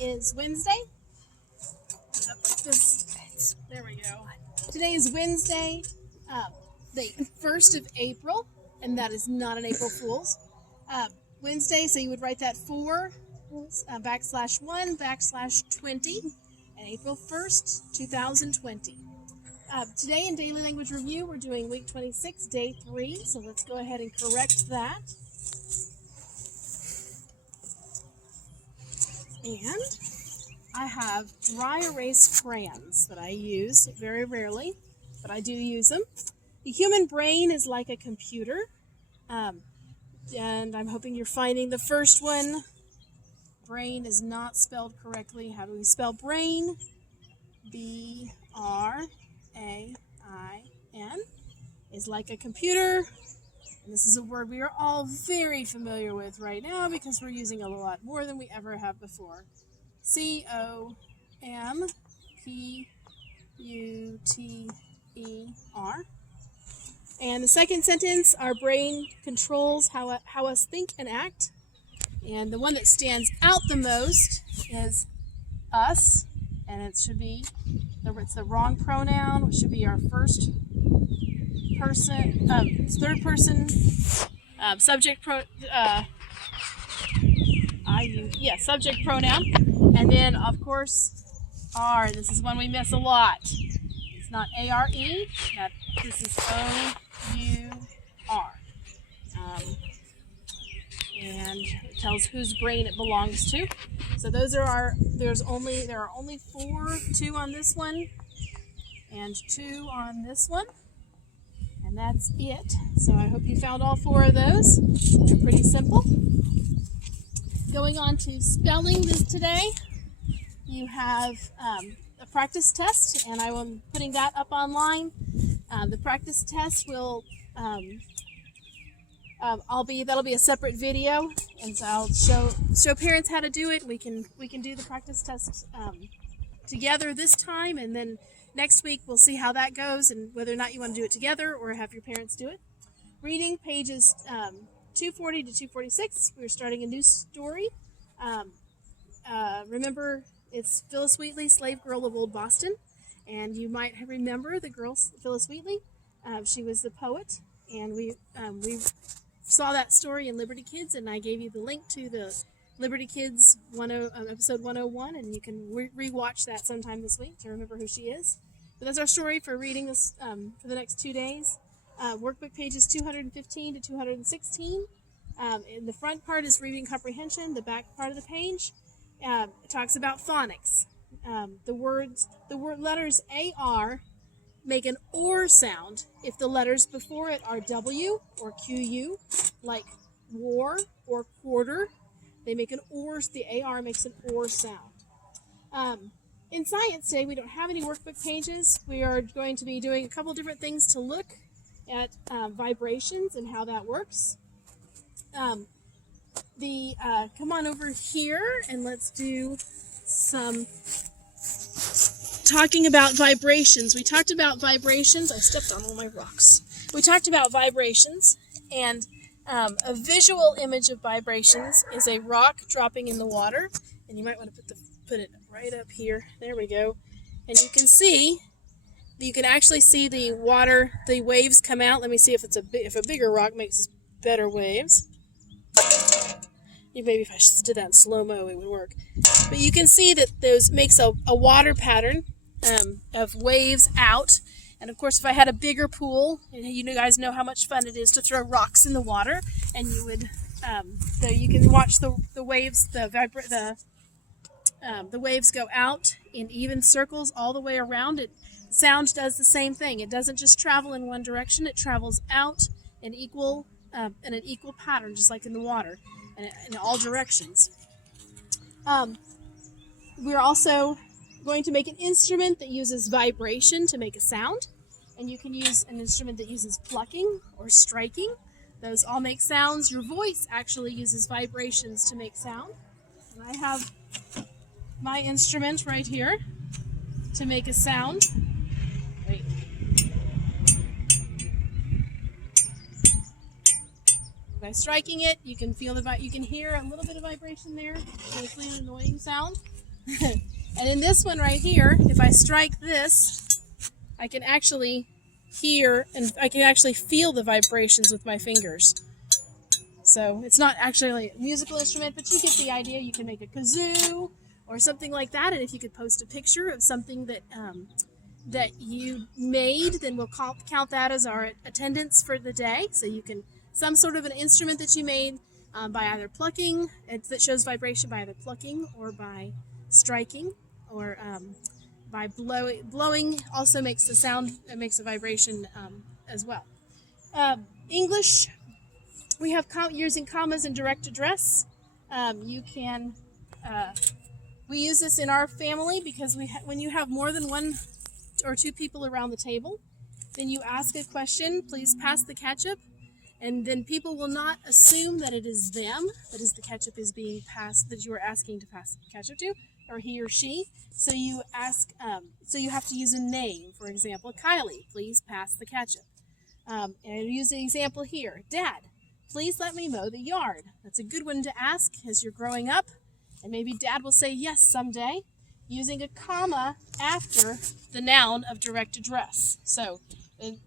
is Wednesday. Up like this. There we go. Today is Wednesday, the 1st of April, and that is not an April Fool's. Wednesday, so you would write that 4 /1/20, and April 1st, 2020. Today in Daily Language Review, we're doing week 26, day 3, so let's go ahead and correct that. And I have dry erase crayons that I use very rarely, but I do use them. The human brain is like a computer, and I'm hoping you're finding the first one. Brain is not spelled correctly. How do we spell brain? B-R-A-I-N is like a computer. And this is a word we are all very familiar with right now because we're using it a lot more than we ever have before. C-O-M-P-U-T-E-R. And the second sentence, our brain controls how us think and act. And the one that stands out the most is us. And it should be, it's the wrong pronoun, which should be our first person, third person, subject subject pronoun. And then, of course, R. This is one we miss a lot. It's not A-R-E. This is O-U-R. And it tells whose brain it belongs to. So those are there are only 2 on this one, and 2 on this one. And that's it. So I hope you found all 4 of those. They're pretty simple. Going on to spelling this today, you have a practice test, and I am putting that up online. The practice test will that'll be a separate video, and so I'll show parents how to do it. We can do the practice test together this time, and then next week we'll see how that goes and whether or not you want to do it together or have your parents do it. Reading pages 240 to 246. We're starting a new story. Remember, it's Phyllis Wheatley, Slave Girl of Old Boston, and you might remember the girl Phyllis Wheatley. She was the poet, and we saw that story in Liberty Kids, and I gave you the link to the Liberty Kids episode 101, and you can re-watch that sometime this week to remember who she is. But that's our story for reading this for the next 2 days. Workbook pages 215 to 216. In the front part is reading comprehension. The back part of the page talks about phonics. The letters A-R make an OR sound if the letters before it are W or QU, like war or quarter. They make an OR, the AR makes an OR sound. In science today, we don't have any workbook pages. We are going to be doing a couple different things to look at vibrations and how that works. Come on over here and let's do some talking about vibrations. We talked about vibrations. I stepped on all my rocks. We talked about vibrations, and a visual image of vibrations is a rock dropping in the water, and you might want to put it right up here. There we go. And you can actually see the water, the waves come out. Let me see if if a bigger rock makes better waves. Maybe if I did that in slow-mo, it would work. But you can see that those makes a water pattern of waves out. And of course, if I had a bigger pool, and you guys know how much fun it is to throw rocks in the water, and you would, so you can watch the waves, the waves go out in even circles all the way around. Sound does the same thing. It doesn't just travel in one direction; it travels out in an equal pattern, just like in the water, and in all directions. We're also going to make an instrument that uses vibration to make a sound, and you can use an instrument that uses plucking or striking. Those all make sounds. Your voice actually uses vibrations to make sound. And I have my instrument right here to make a sound. Wait. By striking it, you can feel you can hear a little bit of vibration there. It's an annoying sound. And in this one right here, if I strike this, I can actually hear and I can actually feel the vibrations with my fingers. So it's not actually a musical instrument, but you get the idea. You can make a kazoo or something like that. And if you could post a picture of something that you made, then we'll count that as our attendance for the day. So you can, some sort of an instrument that you made by either plucking, that shows vibration by either plucking or by striking, or by blowing also makes the sound, it makes a vibration as well. English, we have using commas and direct address. You can, we use this in our family because when you have more than one or two people around the table, then you ask a question, please pass the ketchup, and then people will not assume that it is them, that is the ketchup is being passed, that you are asking to pass the ketchup to, or he or she. So you ask, so you have to use a name. For example, Kylie, please pass the ketchup. And use an example here. Dad, please let me mow the yard. That's a good one to ask as you're growing up, and maybe Dad will say yes someday, using a comma after the noun of direct address. So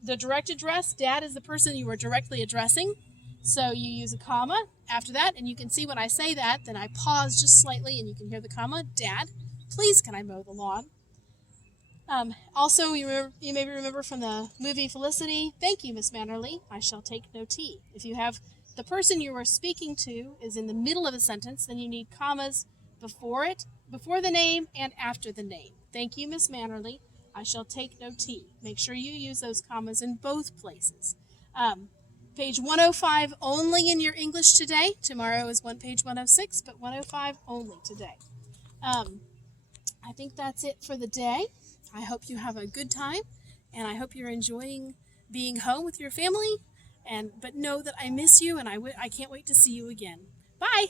the direct address, Dad is the person you are directly addressing. So you use a comma after that, and you can see when I say that, then I pause just slightly and you can hear the comma. Dad, please can I mow the lawn? Also, you maybe remember from the movie Felicity, thank you, Miss Mannerly, I shall take no tea. If you have the person you are speaking to is in the middle of a sentence, then you need commas before it, before the name and after the name. Thank you, Miss Mannerly, I shall take no tea. Make sure you use those commas in both places. Page 105 only in your English today. Tomorrow is page 106, but 105 only today. I think that's it for the day. I hope you have a good time, and I hope you're enjoying being home with your family. But know that I miss you, and I can't wait to see you again. Bye!